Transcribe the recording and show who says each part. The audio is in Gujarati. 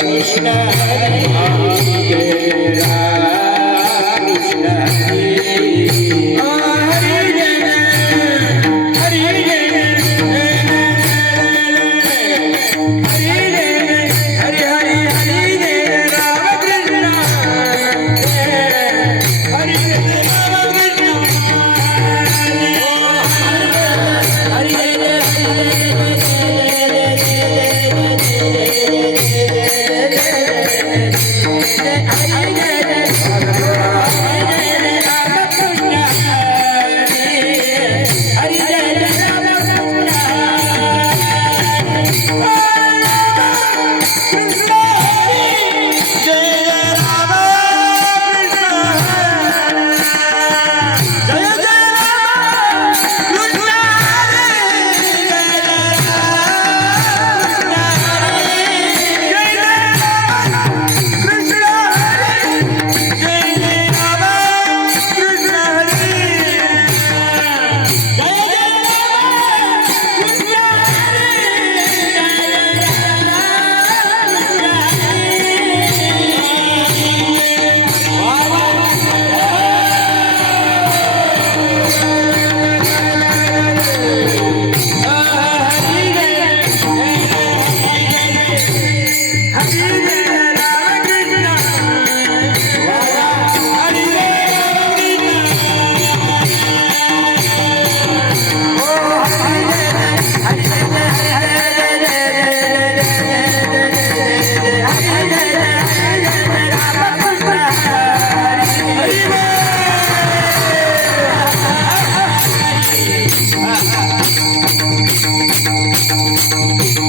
Speaker 1: Krishna Hare Hare Krishna Hare I